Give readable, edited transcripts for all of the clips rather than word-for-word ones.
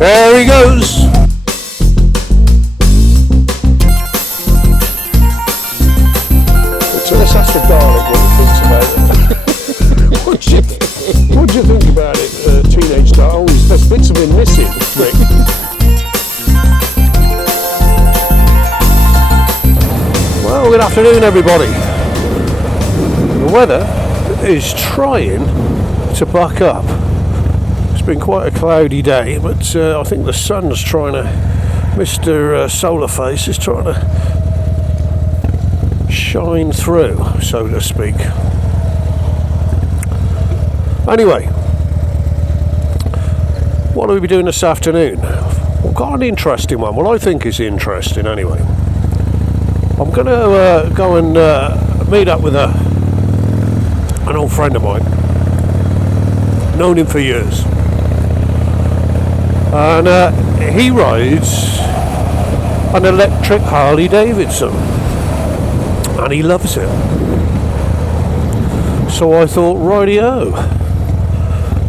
There he goes. So let's ask the garlic what he thinks about it. What do you think about it, teenage star? Oh, there's bits of him missing, Rick. Well, good afternoon, everybody. The weather is trying to buck up. It's been quite a cloudy day, but I think the sun's trying to, Mr. Solar Face is trying to shine through, so to speak. Anyway, what will we be doing this afternoon? We've got an interesting one. Well, I think it's interesting anyway. I'm going to go and meet up with an old friend of mine. Known him for years. And he rides an electric Harley Davidson. And he loves it. So I thought, rightio,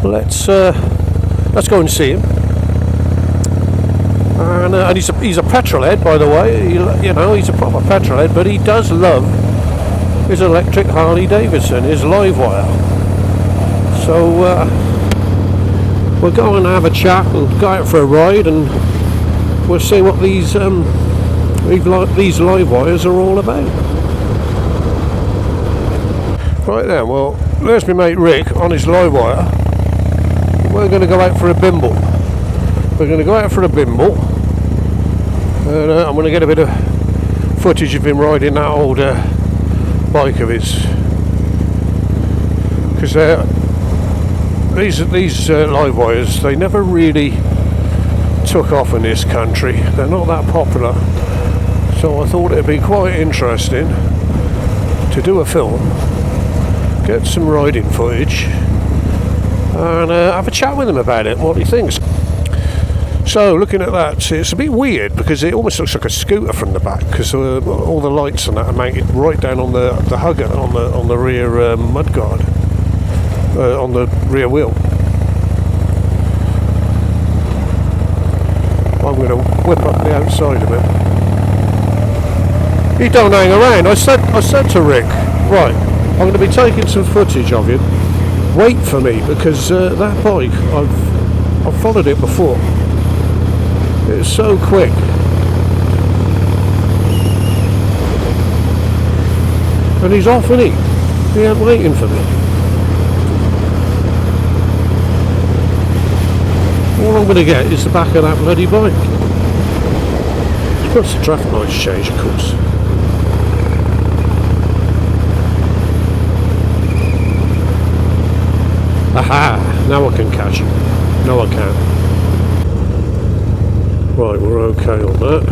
let's go and see him. And he's a petrol head, by the way. You know, he's a proper petrol head, but he does love his electric Harley Davidson, his Livewire. So we'll go and have a chat and go out for a ride, and we'll see what these Livewires are all about. Right then, well, there's my mate Rick on his Livewire. We're going to go out for a bimble. We're going to go out for a bimble, and I'm going to get a bit of footage of him riding that old bike of his. Because these Livewires, they never really took off in this country. They're not that popular. So I thought it'd be quite interesting to do a film, get some riding footage, and have a chat with him about it and what he thinks. So looking at that, it's a bit weird because it almost looks like a scooter from the back, because all the lights and that are mounted right down on the hugger on the rear mudguard, on the rear wheel. I'm going to whip up the outside of it. He don't hang around. I said to Rick, right, I'm going to be taking some footage of him. Wait for me, because that bike, I've followed it before. It's so quick. And he's off, isn't he? He ain't waiting for me. All I'm going to get is the back of that bloody bike. Plus the traffic lights change, of course. Aha! Now I can catch him. No, I can't. Right, we're okay on that.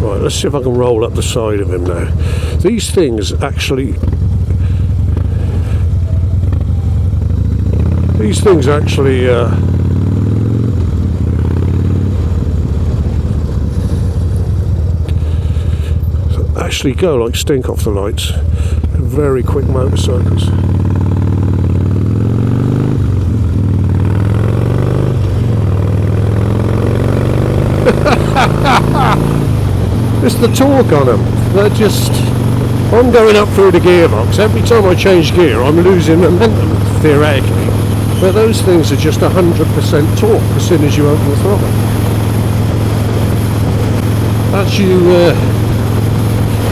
Right, let's see if I can roll up the side of him now. These things actually go like stink off the lights. Very quick motorcycles. It's the torque on them. They're just... I'm going up through the gearbox. Every time I change gear, I'm losing momentum, theoretically. But those things are just 100% torque as soon as you open the throttle.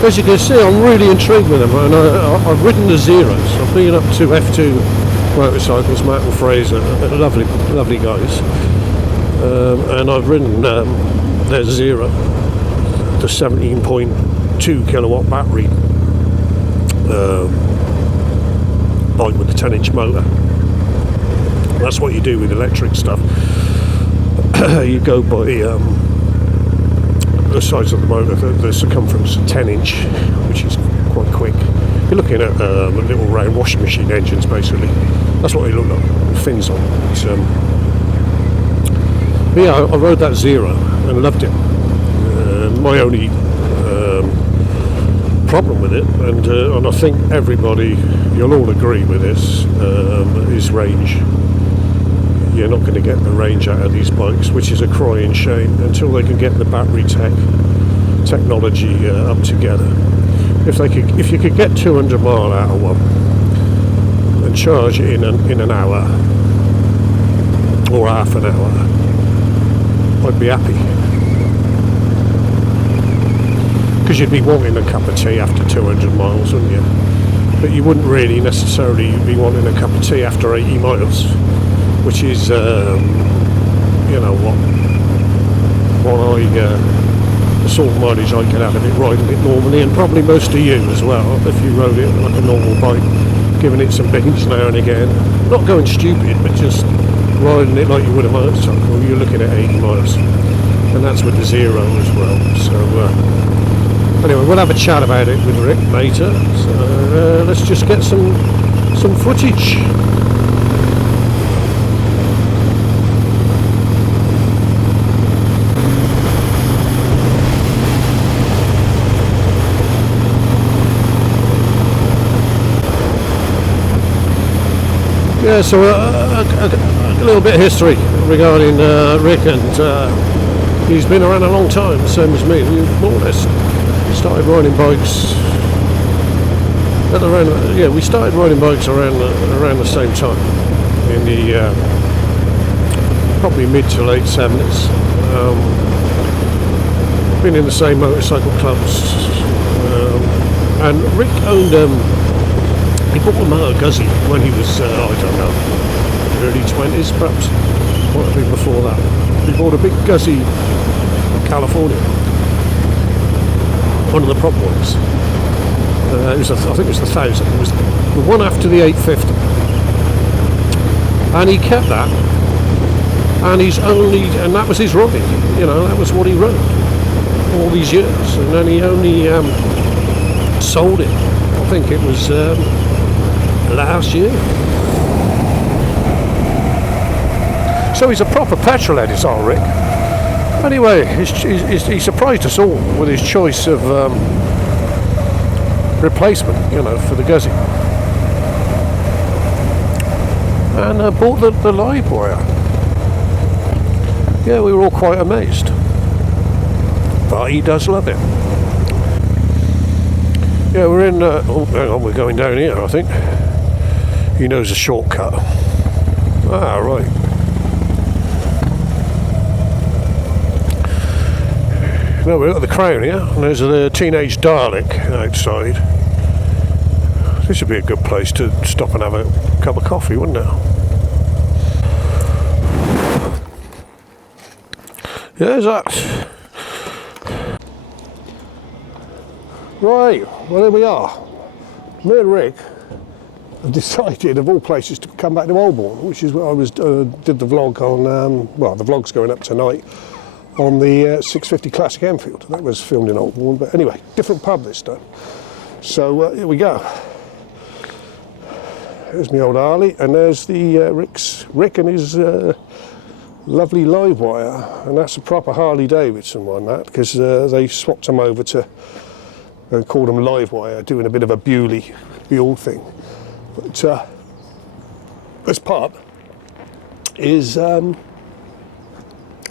As you can see, I'm really intrigued with them, and I've ridden the Zeros. I've been up to F2 motorcycles, Matt and Fraser, lovely guys, and I've ridden their Zero, the 17.2 kilowatt battery bike with the 10-inch motor. That's what you do with electric stuff. You go by the size of the motor, the circumference, 10-inch, which is quite quick. You're looking at little round washing machine engines, basically. That's what they look like, fins on. But yeah, I rode that Zero and loved it. My only problem with it, and I think everybody, you'll all agree with this, is range. You're not going to get the range out of these bikes, which is a crying shame, until they can get the battery technology up together. If you could get 200 mile out of one and charge it in an hour or half an hour, I'd be happy. Because you'd be wanting a cup of tea after 200 miles, wouldn't you? But you wouldn't really necessarily be wanting a cup of tea after 80 miles, which is, you know, the sort of mileage I could have of it riding it normally, and probably most of you as well, if you rode it like a normal bike, giving it some beans now and again. Not going stupid, but just riding it like you would a motorcycle. You're looking at 80 miles, and that's with the zero as well. So anyway, we'll have a chat about it with Rick later. So let's just get some footage. Yeah, so a little bit of history regarding Rick, and he's been around a long time, the same as me. We more or less started riding bikes we started riding bikes around the same time, in the probably mid to late 70s. Been in the same motorcycle clubs, and Rick owned he bought a Motor Guzzi when he was, I don't know, early 20s perhaps, might have been before that. He bought a big Guzzi from California, one of the prop ones. I think it was the 1000, it was the one after the 850. And he kept that, and and that was his ride, you know, that was what he rode all these years, and then he only sold it, I think it was last year. So he's a proper petrol head, is our Rick. Anyway, he surprised us all with his choice of replacement, you know, for the Guzzi, and bought the Livewire. Yeah, we were all quite amazed, but he does love it. Yeah, we're in. Oh, hang on, we're going down here, I think. He knows a shortcut. Ah, right. No, we're at the Crown here, and there's a teenage Dalek outside. This would be a good place to stop and have a cup of coffee, wouldn't it? Yeah, there's that. Right, well, there we are. Me and Rick have decided, of all places, to come back to Oldbourne, which is where I was did the vlog on. Well, the vlog's going up tonight on the 650 Classic Enfield. That was filmed in Oldbourne, but anyway, different pub this time. So here we go. There's my old Harley, and there's the Rick and his lovely Livewire, and that's a proper Harley Davidson one, that, because they swapped them over to. Called them Livewire, doing a bit of a Buell thing. But this pub is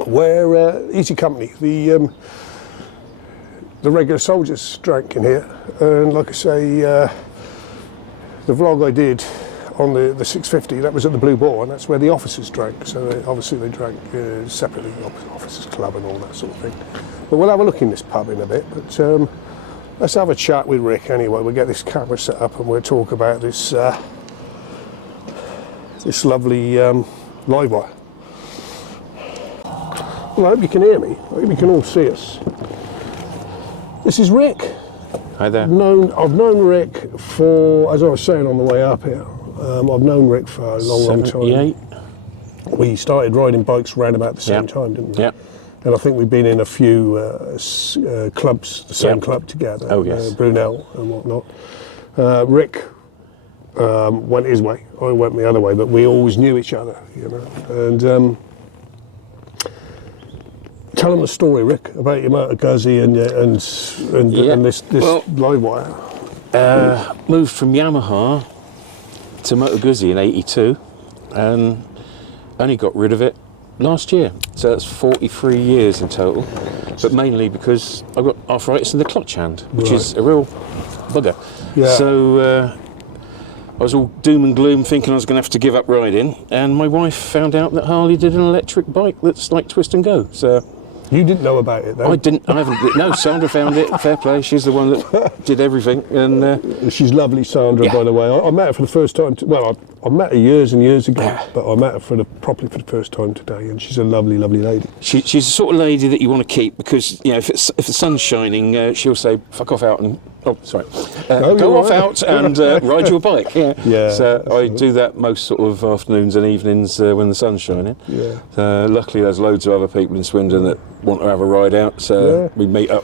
where Easy Company, the regular soldiers, drank in here. And like I say, the vlog I did on the 650, that was at the Blue Boar, and that's where the officers drank. So obviously they drank separately, officers club and all that sort of thing. But we'll have a look in this pub in a bit. But let's have a chat with Rick anyway. We'll get this camera set up and we'll talk about this this lovely Livewire. Well, I hope you can hear me. I hope you can all see us. This is Rick. Hi there. I've known Rick for, as I was saying on the way up here, I've known Rick for a long time. 78. We started riding bikes around about the same time, didn't we? Yeah. And I think we've been in a few clubs, the same club together. Oh, yes. Brunel and whatnot. Rick went his way, I went the other way, but we always knew each other, you know. And Tell them the story, Rick, about your Motor Guzzi and this Livewire. Moved from Yamaha to Motor Guzzi in '82, and only got rid of it last year. So that's 43 years in total, but mainly because I've got arthritis in the clutch hand, which is a real bugger. Yeah. So I was all doom and gloom, thinking I was going to have to give up riding, and my wife found out that Harley did an electric bike that's like twist and go. So you didn't know about it, though? I haven't. No, Sandra found it. Fair play. She's the one that did everything. And she's lovely, Sandra, by the way. I met her for the first time. I met her years and years ago, but I met her properly for the first time today, and she's a lovely, lovely lady. She's the sort of lady that you want to keep because, you know, if the sun's shining, she'll say, "Fuck off out and go off out and ride your bike." Yeah. So I do that most sort of afternoons and evenings when the sun's shining. Yeah. Luckily, there's loads of other people in Swindon that want to have a ride out, so we meet up.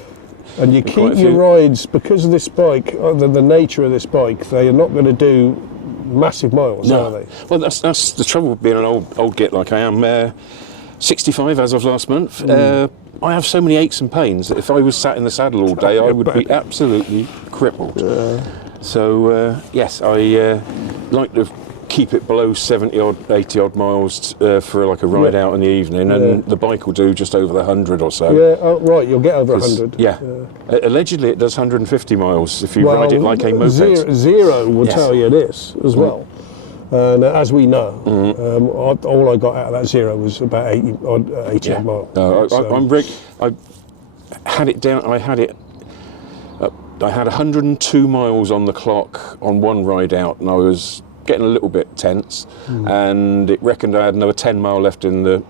And you keep your rides, because of this bike, the nature of this bike, they are not going to do massive miles, are they? Well, that's the trouble with being an old git like I am. 65 as of last month. I have so many aches and pains that if I was sat in the saddle all day, I would be absolutely crippled. So yes, I like to keep it below 70 odd, 80 odd miles for like a ride out in the evening, and the bike will do just over the 100 or so. Yeah, oh, right, you'll get over 100. Yeah. Allegedly it does 150 miles if you ride it like a moped. Zero will tell you this as well. And as we know, all I got out of that Zero was about 80 odd miles. I'm Rick. I had it down. I had 102 miles on the clock on one ride out, and I was getting a little bit tense, and it reckoned I had another 10 mile left in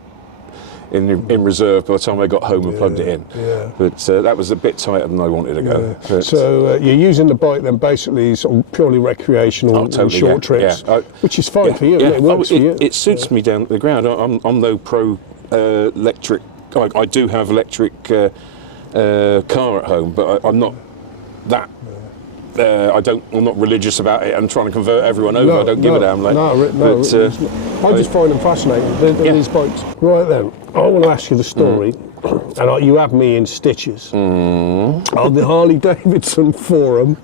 reserve by the time I got home and plugged it in. But that was a bit tighter than I wanted to go. So you're using the bike then basically sort of purely recreational and short trips, which is fine for you. It works for you. It suits me down to the ground. I'm no pro electric. I do have electric car at home, but I'm not that. I'm not religious about it. I'm trying to convert everyone over. I don't give a damn. I just find them fascinating, these bikes. Right then, I want to ask you the story, and you have me in stitches, on the Harley Davidson forum.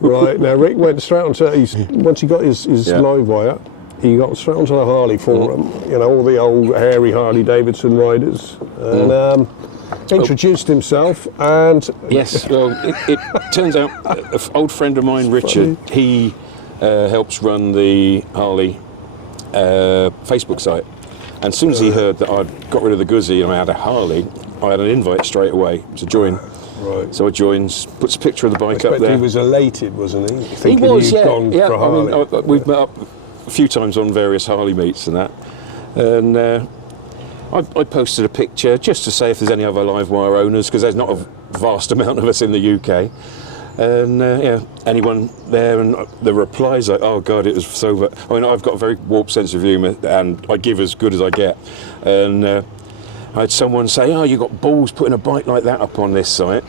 Right, now Rick went straight onto, once he got his Livewire, he got straight onto the Harley forum, you know, all the old hairy Harley Davidson riders, and introduced himself, and yes, well, it turns out an old friend of mine, Richard, he helps run the Harley Facebook site, and as soon as he heard that I'd got rid of the Guzzi and I had a Harley, I had an invite straight away to join. Right. So I joined, puts a picture of the bike up there. He was elated, wasn't he? He was, gone for a Harley. I mean, we've met up a few times on various Harley meets and that, and I posted a picture just to say if there's any other Livewire owners, because there's not a vast amount of us in the UK. And anyone there, and the replies like, "Oh God, it was so." I mean, I've got a very warped sense of humour, and I give as good as I get. And I had someone say, "Oh, you got balls putting a bike like that up on this site."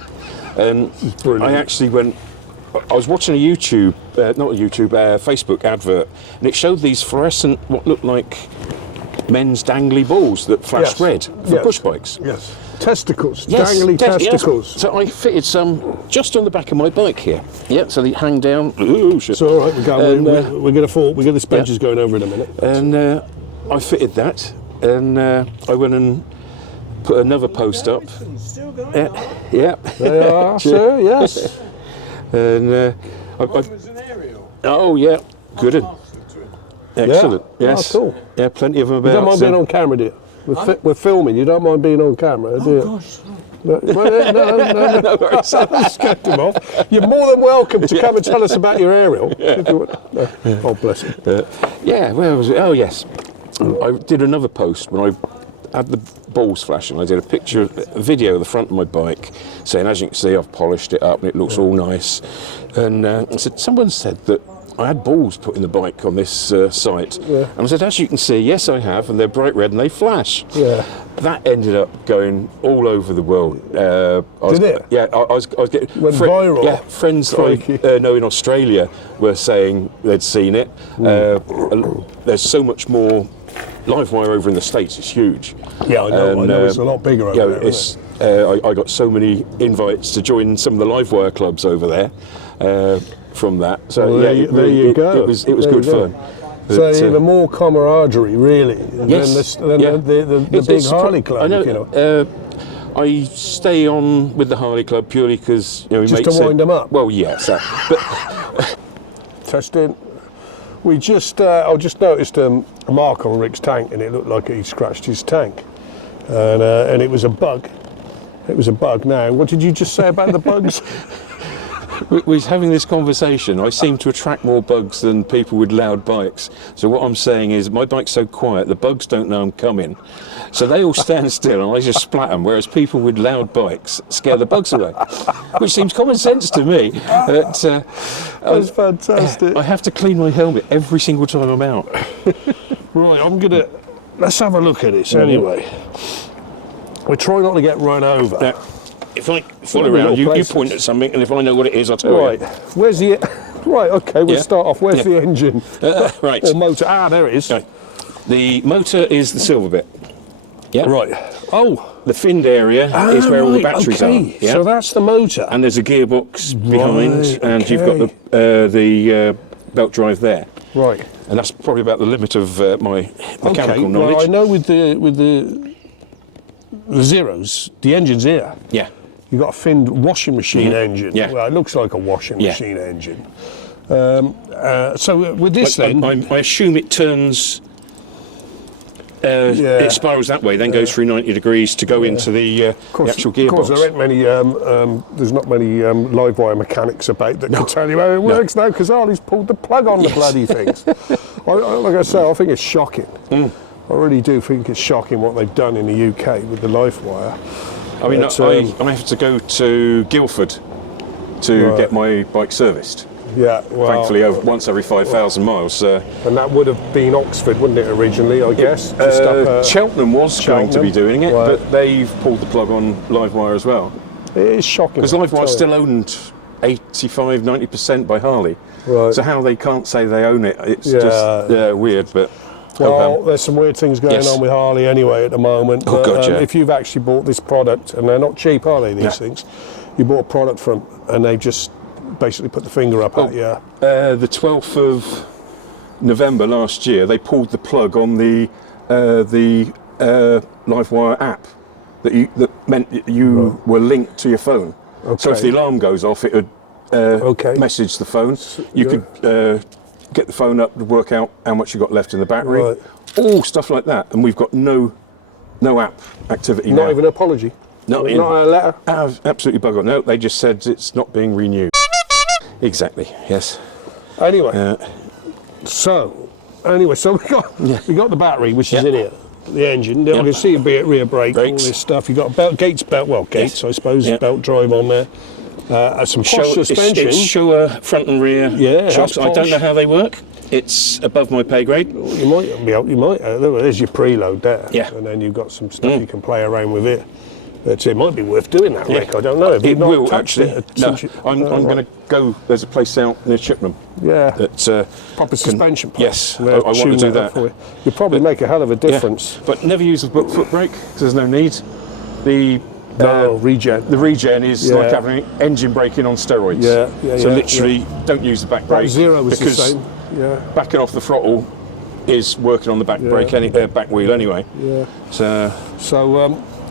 And I actually went. I was watching a Facebook advert, and it showed these fluorescent, what looked like men's dangly balls that flashed red for push bikes. Yes. Testicles, dangly testicles. Yes. So I fitted some just on the back of my bike here. Yeah, so they hang down. Ooh, shit. It's all right, we're going to fall. We're going to, the benches going over in a minute. And I fitted that, and I went and put another post up. Still going Yeah. They are, sir, yes. And it was an aerial. Oh, yeah, good. Excellent. Yes. Oh, cool. Yeah, plenty of them about. You don't mind being on camera, do you? We're filming. You don't mind being on camera, do you? Gosh. No. Scared him off. You're more than welcome to come and tell us about your aerial. If you want. No. Oh, bless you. Where was it? Oh, yes. I did another post when I had the balls flashing. I did a video of the front of my bike saying, as you can see, I've polished it up and it looks all nice. And someone said that I had balls put in the bike on this site. Yeah. And I said, as you can see, yes, I have, and they're bright red and they flash. Yeah. That ended up going all over the world. Did it? Yeah, I was getting... Went viral? Yeah, friends that I know in Australia were saying they'd seen it. There's so much more Livewire over in the States is huge. Yeah, I know. And, It's a lot bigger over there. It's, I got so many invites to join some of the Livewire clubs over there from that. So Well, yeah, there you go. It was There good you go. fun. So But, even more camaraderie, really, than the big Harley club. I know. You know. I stay on with the Harley Club purely because we Just make to wind them up. Well, yes, but Testing. We just, I just noticed a mark on Rick's tank, and it looked like he scratched his tank, and it was a bug. It was a bug. Now, what did you just say about the bugs? we was having this conversation. I seem to attract more bugs than people with loud bikes. So what I'm saying is, my bike's so quiet, the bugs don't know I'm coming. So they all stand still and I just splat them, whereas people with loud bikes scare the bugs away, which seems common sense to me. But, That's fantastic. I have to clean my helmet every single time I'm out. Right, let's have a look at this anyway. We try not to get run over. Now, if I follow Little around, you places. point at something, and if I know what it is, I'll tell Right, where's the... Right, okay, we'll Yeah. start off. Where's Yeah. the engine? you. Right. Or motor? Ah, there it is. Right. The motor is the silver bit. Yeah. Right. Oh, The finned area is where all the right, batteries okay. are. Yeah. So that's the motor. And there's a gearbox behind, Right, and you've got the belt drive there. Right. And that's probably about the limit of my mechanical Okay, knowledge. well, I know with the Zeros, the engine's here. Yeah. You've got a finned washing machine engine. Yeah. Well, it looks like a washing Yeah. machine engine. So with this I, then... I assume it turns. It spirals that way, then goes through 90 degrees to go into the actual gearbox. Of course, there ain't many. There's not many Livewire mechanics about that can tell you how it works now, because Harley's pulled the plug on the bloody things. Like I say, I think it's shocking. I really do think it's shocking what they've done in the UK with the Livewire. I mean, But, I have to go to Guildford to Right. get my bike serviced. Yeah, well, Thankfully, once every 5,000 miles. and that would have been Oxford, wouldn't it, originally? I guess. Just up, Cheltenham was going to be doing it, Right. but they've pulled the plug on Livewire as well. it is shocking. Because I tell Livewire's you. still owned 85-90% by Harley. Right. So how they can't say they own it, it's Yeah. just weird, but... Well, there's some weird things going Yes. on with Harley anyway at the moment. Oh, God, yeah. If you've actually bought this product, and they're not cheap, are they, these No. things? You bought a product from, and they just basically put the finger up at you. The 12th of November last year, they pulled the plug on the Livewire app that meant that you were linked to your phone. So if Okay. the alarm goes off, it would message the phone. You could get the phone up to work out how much you got left in the battery. Right. All stuff like that, and we've got no app activity now. Not even an apology. Not Not a letter. Absolutely bugger. No, they just said it's not being renewed. Exactly. Yes. Anyway, so we got the battery, which is in here. The engine. I can see a bit rear brake, all Brakes. this stuff. You got gates, I suppose, Yeah. belt drive on there. Some posh suspension. It's Showa front and rear Yeah, shocks. that's I don't posh. know how they work. It's above my pay grade. You might. There's your preload there. Yeah. And then you've got some stuff you can play around with it. It might be worth doing that, Rick. I don't know. Have you It not will touched actually. it No, since you- I'm right. going to go. There's a place out near Chippenham. Yeah. That Proper suspension place. Yes, They'll I want to tune do up that. for you. You'll probably make a hell of a difference. But never use the foot brake because there's no need. The Regen. The regen is Yeah. like having engine braking on steroids. Yeah, So yeah, literally, don't use the back That brake. Zero was the because same. Yeah. backing off the throttle is working on the back brake, back wheel anyway. Yeah. So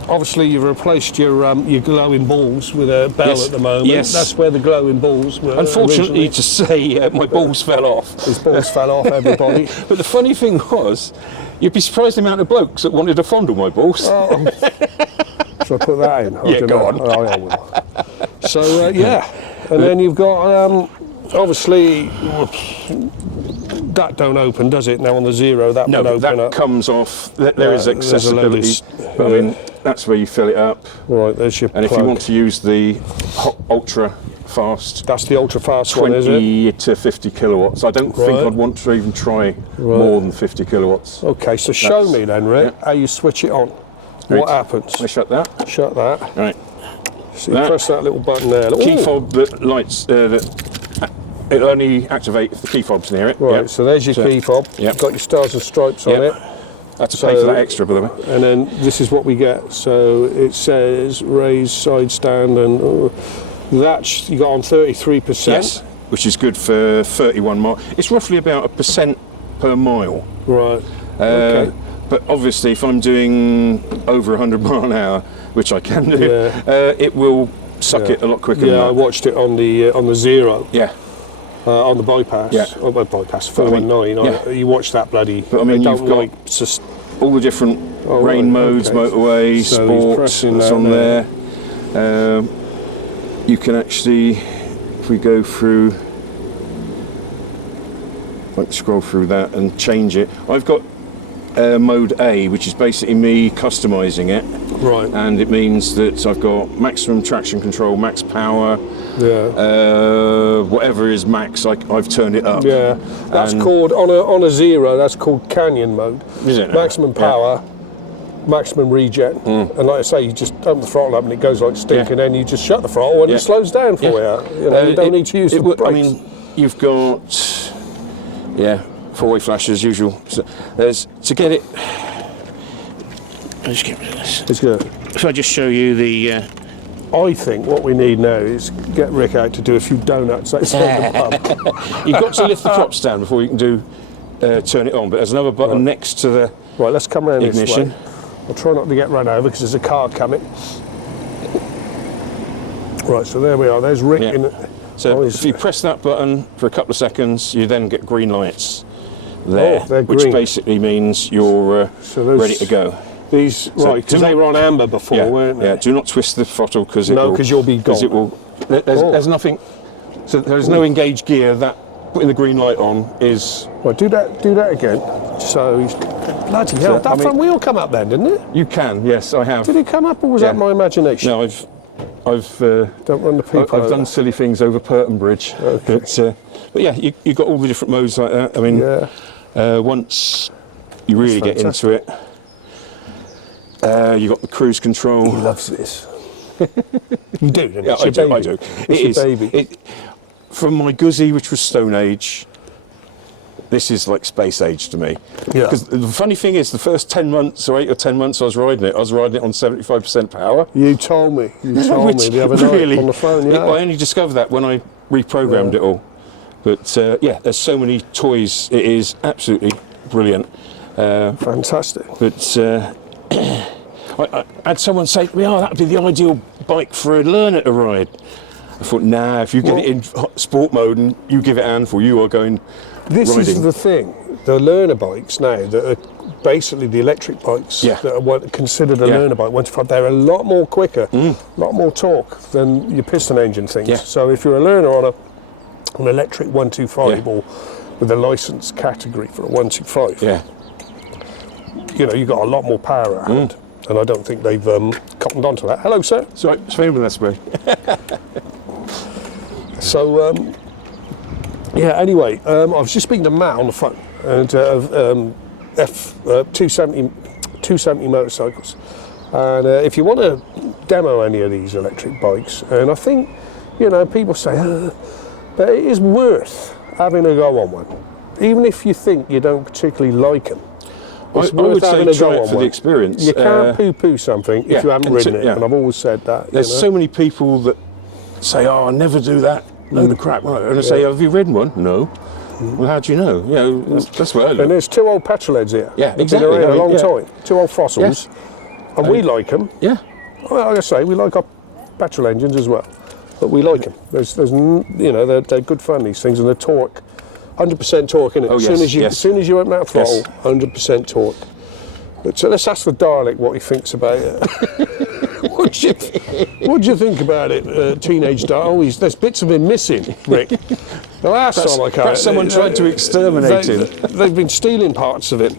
Obviously, you've replaced your glowing balls with a bell Yes, at the moment. yes. That's where the glowing balls were. unfortunately, originally. to say, my balls fell off. His balls fell off, everybody. But the funny thing was, you'd be surprised the amount of blokes that wanted to fondle my balls. So I put that in. I Yeah, don't go know. on. Oh, yeah, well. So and then you've got obviously that don't open, does it? Now on the Zero, that No, would open that up. comes off. There is there's a load of accessibility. I mean, that's where you fill it up. Right, there's your And if plug. you want to use the ultra fast, That's the ultra fast one, is it? 20 to 50 kilowatts. I don't think Right. I'd want to even try more than 50 kilowatts. Okay, so show me then, Rick, how you switch it on. Right. What happens? I shut that. Shut that. Right. So you That. press that little button there. Key Ooh. fob that lights. It'll only activate if the key fob's near it. Right, Yeah. so there's your key fob. Yeah. You've got your stars and stripes on Yeah. it. I had to pay for that extra, by the way. And then this is what we get. So it says raised side stand, and that you got on 33%. Yes, which is good for 31 miles. It's roughly about 1% per mile. Right. Okay. But obviously, if I'm doing over 100 mile an hour, which I can do, it will suck it a lot quicker. Yeah, I watched it on the Zero. Yeah. On the bypass. Yeah. Oh, the bypass 419. You watch that bloody. But I mean, you've got all the different rain modes, motorway, sport. It's on there. You can actually, if we go through, I can scroll through that and change it. I've got mode A, which is basically me customising it. Right. And it means that I've got maximum traction control, max power. Yeah. Whatever is max, I've turned it up. Yeah. That's called on a Zero. That's called canyon mode. Is it? Maximum power. Maximum regen, and like I say, you just open the throttle up and it goes like stink, and then you just shut the throttle and it slows down for you. You know, you don't need to use the brakes. I mean, you've got four-way flashes, usual. So there's to get it. I'll just get rid of this. It's good. So I just show you the. I think what we need now is get Rick out to do a few donuts outside the pub. You've got to lift the props down before you can do turn it on. But there's another button next to the right. Let's come around ignition. This way. I'll try not to get run over because there's a car coming. Right, so there we are. There's Rick in. So if you press that button for a couple of seconds, you then get green lights there, which basically means you're ready to go. These because they were on amber before, weren't they? Yeah. Do not twist the throttle because you'll be gone. It will. There's nothing. So there's no engaged gear. That putting the green light on is. Right, do that again. So he's bloody hell. That front wheel come up then, didn't it? You can, yes, I have. Did it come up, or was that my imagination? No, I've don't run the people. I've done silly things over Purton Bridge, but yeah, you got all the different modes like that. I mean, once you really get into it, you got the cruise control. He loves this. You do, don't you? Yeah, I do. It's your baby. From my Guzzi, which was Stone Age, this is like space age to me. Yeah. Because the funny thing is, the first 10 months or 8 or 10 months I was riding it on 75% power. You told me. You told me the other night on the phone. Yeah. I only discovered that when I reprogrammed it all. But there's so many toys. It is absolutely brilliant. Fantastic. But I had someone say to me, that would be the ideal bike for a learner to ride. I thought, nah, if you get it in sport mode and you give it a handful, you are going This riding. is the thing. The learner bikes now, that are basically the electric bikes that are considered a learner bike, they're a lot more quicker, a lot more torque than your piston engine things. Yeah. So if you're a learner on an electric 125 or with a license category for a 125, you've got a lot more power around. And I don't think they've cottoned onto that. Hello, sir. Sorry, it's fine with that spray. So, anyway, I was just speaking to Matt on the phone and of 270 motorcycles. And if you want to demo any of these electric bikes, and I think, people say, but it is worth having a go on one. Even if you think you don't particularly like them. I would say try it for the experience. You can't poo-poo something if you haven't ridden it, and I've always said that. There's so many people that say, I never do that, load of crap. And I say, have you ridden one? No. Well, how do you know? That's what I look. And there's two old petrol heads here. Yeah, They've been around a long time. Two old fossils. And we like them. Yeah. Well, like I say, we like our petrol engines as well. But we like them. There's they're good fun, these things, and the torque. 100% torque, innit? Oh, As soon as you open that throttle, 100% torque. But so let's ask the Dalek what he thinks about it. What do you think about it, teenage Dalek? There's bits of him missing, Rick. The last time I came, someone tried to exterminate him. They've been stealing parts of him.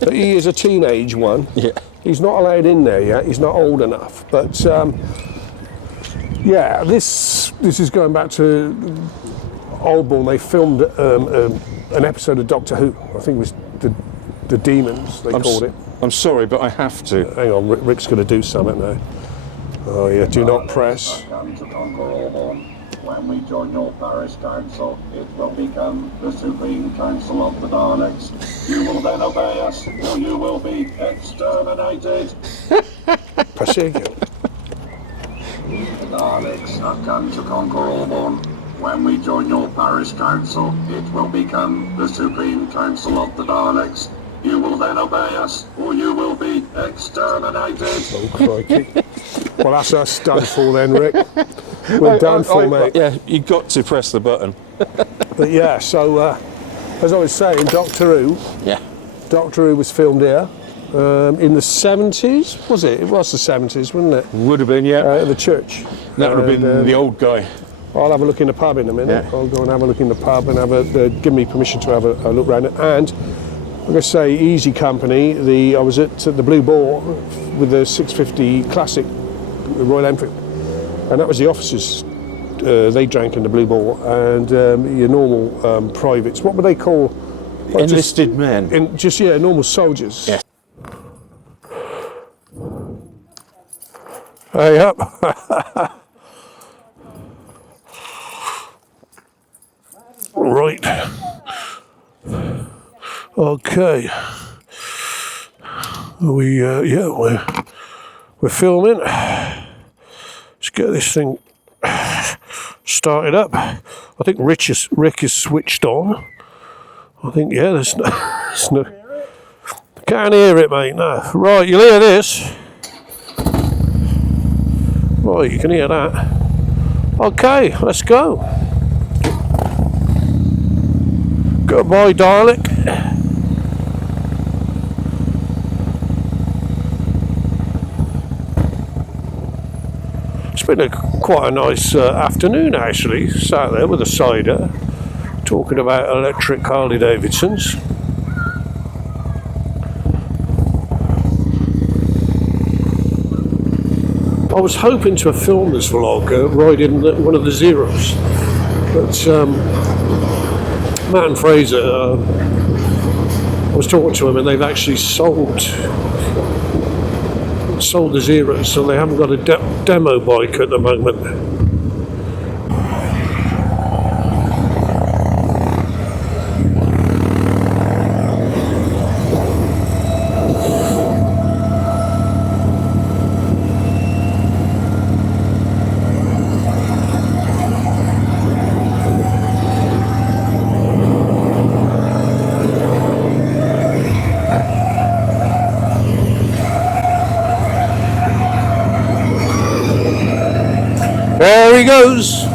But he is a teenage one. Yeah. He's not allowed in there yet. He's not old enough. But this is going back to Oldbourne. They filmed an episode of Doctor Who. I think it was the Demons, they called it. I'm sorry, but I have to. Hang on, Rick's going to do something now. Oh yeah, do not press. When we join your parish council, it will become the Supreme Council of the Daleks. You will then obey us, or you will be exterminated. Press it again. The Daleks have come to conquer Auburn. When we join your parish council, it will become the Supreme Council of the Daleks. You will then obey us, or you will be exterminated. Oh, crikey. Well, that's us done for then, Rick. We're done for, mate. Yeah, you got to press the button. But yeah, so as I was saying, Doctor Who. Yeah. Doctor Who was filmed here in the 70s, was it? It was the 70s, wasn't it? Would have been, yeah. At the church. That would have been the old guy. I'll have a look in the pub in a minute. Yeah. I'll go and have a look in the pub and give me permission to have a look around it. And I'm going to say, easy company. I was at the Blue Boar with the 650 Classic, the Royal Enfield, and that was the officers. They drank in the Blue Boar, and your normal privates. What would they call? What, Enlisted men. Normal soldiers. Yes. Hey up. Right. Okay. We're filming. Let's get this thing started up. I think Rick is switched on. I think there's no. Can't hear it, mate. No. Right, you'll hear this. Right, you can hear that. Okay, let's go. Goodbye, Dalek. It's been quite a nice afternoon, actually. Sat there with a cider, talking about electric Harley Davidsons. I was hoping to have filmed this vlog riding one of the Zeros, but Matt and Fraser, I was talking to them, and they've actually sold the Zeros, so they haven't got a demo bike at the moment. There he goes.